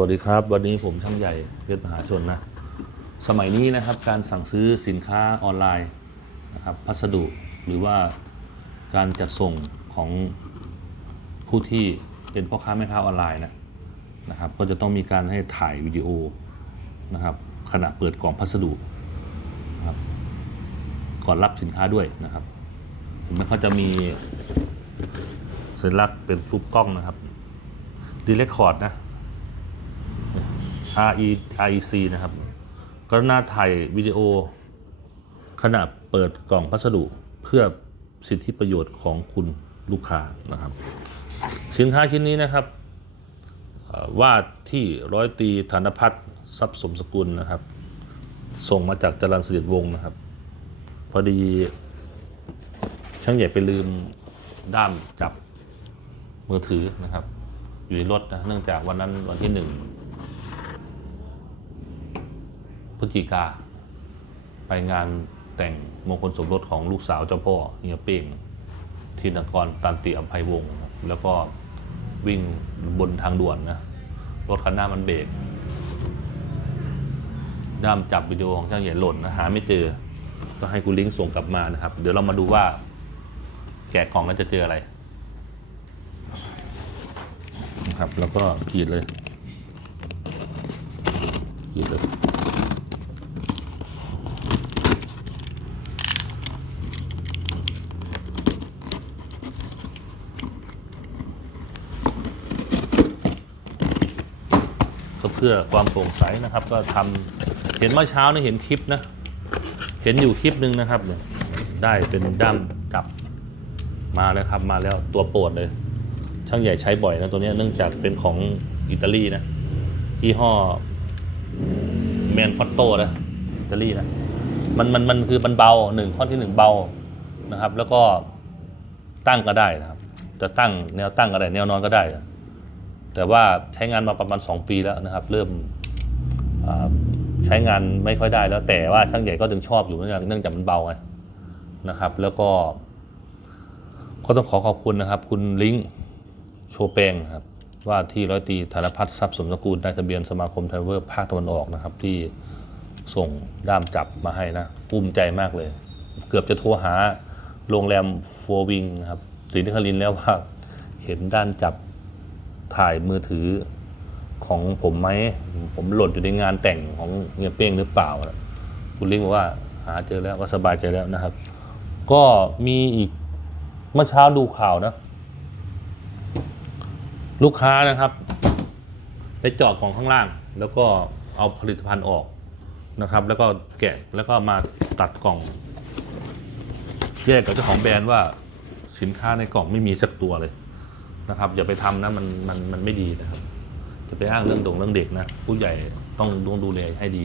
วัสดีครับ วันนี้ผมช่างใหญ่เพชรมหาชนนะสมัยนี้นะครับการสั่งซื้อสินค้าออนไลน์นะครับพัสดุหรือว่าการจัดส่งของผู้ที่เป็นพ่อค้าแม่ค้าออนไลน์นะนะครับ ก็จะต้องมีการให้ถ่ายวิดีโอนะครับขณะเปิดกล่องพัสดุนะครับก่อนรับสินค้าด้วยนะครับถึงแม้เขาจะมีสัญลักษณ์เป็นรูปกล้องนะครับดีเลคคอร์ดนะ R E R E C นะครับกรุณาถ่ายวิดีโอขณะเปิดกล่องพัสดุเพื่อสิทธิประโยชน์ของคุณลูกค้านะครับ สินค้าชิ้นนี้นะครับว่าที่ร้อยตีธนพัฒน์ทรัพย์สมสกุลนะครับ ส่งมาจากจรัญสดิ์วงนะครับ พอดีช่างใหญ่ไปลืมด้ามจับมือถือนะครับ อยู่ในรถนะเนื่องจากวันนั้นวันที่หนึ่ง พฤ ศจิกา ไปงานแต่งมงคลสมรสของลูกสาวเจ้าพ่อเฮียเป้งที่นครตันติอัมภัยวงศ์แล้วก็วิ่งบนทางด่วนนะ รถคันหน้ามันเบรกด้ามจับวิดีโอของช่างใหญ่หล่นนะหาไม่เจอ ก็ให้คุณลิงก์ส่งกลับมานะครับ เดี๋ยวเรามาดูว่า แกะกล่องแล้วจะเจออะไรนะครับ แล้วก็ขีดเลยขีดเลย ก็เพื่อความโปร่งใสนะครับ ก็ทำเห็นเมื่อเช้านี่เห็นคลิปนะ เห็นอยู่คลิปหนึ่งนะครับเนี่ยได้เป็นด้ามจับมาแล้วครับมาแล้วตัวโปรดเลย ช่างใหญ่ใช้บ่อยนะตัวนี้เนื่องจากเป็นของอิตาลีนะยี่ห้อแมนฟอตโตนะอิตาลีนะมันมันมันคือมันเบาหนึ่งข้อที่หนึ่งเบานะครับ แล้วก็ตั้งก็ได้นะครับ จะตั้งแนวตั้งก็ได้ แนวนอนก็ได้นะ แต่ว่าใช้งานมาประมาณ 2 ปีแล้วนะครับ เริ่มใช้งานไม่ค่อยได้แล้ว แต่ว่าช่างใหญ่ก็ถึงชอบอยู่เนื่องจากมันเบาไงนะครับ แล้วก็ ก็ต้องขอขอบคุณนะครับ คุณลิงโชเปงครับว่าที่ร้อยตีธนพัฒน์ทรัพย์สมสกุลนายทะเบียนสมาคมไทเวอร์ภาคตะวันออกนะครับ ที่ส่งด้ามจับมาให้นะภูมิใจมากเลย เกือบจะโทรหาโรงแรมฟัววิงครับศรีนครินแล้วว่าเห็นด้านจับ ถ่ายมือถือของผมไหมผมหล่นอยู่ในงานแต่งของเงียเป้งหรือเปล่า คุณลิงบอกว่าหาเจอแล้วก็สบายใจแล้วนะครับ ก็มีอีกเมื่อเช้าดูข่าวนะ ลูกค้านะครับได้จาะกล่องข้างล่าง แล้วก็เอาผลิตภัณฑ์ออกนะครับ แล้วก็แกะแล้วก็มาตัดกล่อง แยกกับเจ้าของแบรนด์ว่าสินค้าในกล่องไม่มีสักตัวเลย นะครับอย่าไปทำนะมันมันมันไม่ดีนะครับ จะไปอ้างเรื่องดงเรื่องเด็กนะผู้ใหญ่ต้องต้องดูแลให้ดี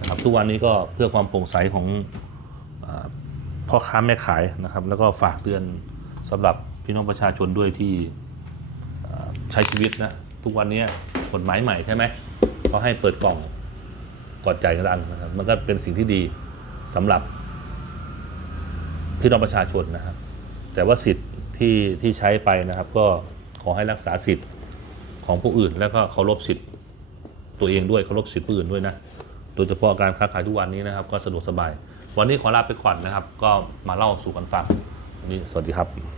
นะครับทุกวันนี้ก็เพื่อความโปร่งใสของอพ่อค้าแม่ขายนะครับ แล้วก็ฝากเตือนสำหรับพี่น้องประชาชนด้วยที่ใช้ชีวิตนะทุกวันนี้กฎหมายใหม่ใช่ไหมเขาให้เปิดกล่องก่อนจ่ายเงินนะครับมันก็เป็นสิ่งที่ดีสำหรับพี่น้องประชาชนนะครับ แต่ว่าสิทธิ์ที่ที่ใช้ไปนะครับก็ อให้รักษาสิทธิ์ของผู้อื่น แล้วก็เคารพสิทธิ์ตัวเองด้วยเคารพสิทธิ์ผู้อื่นด้วยนะโดยเฉพาะการค้าขายทุกวันนี้นะครับ ก็สะดวกสบาย วันนี้ขอลาไปก่อนนะครับ ก็มาเล่าสู่กันฟังนี่สวัสดีครับ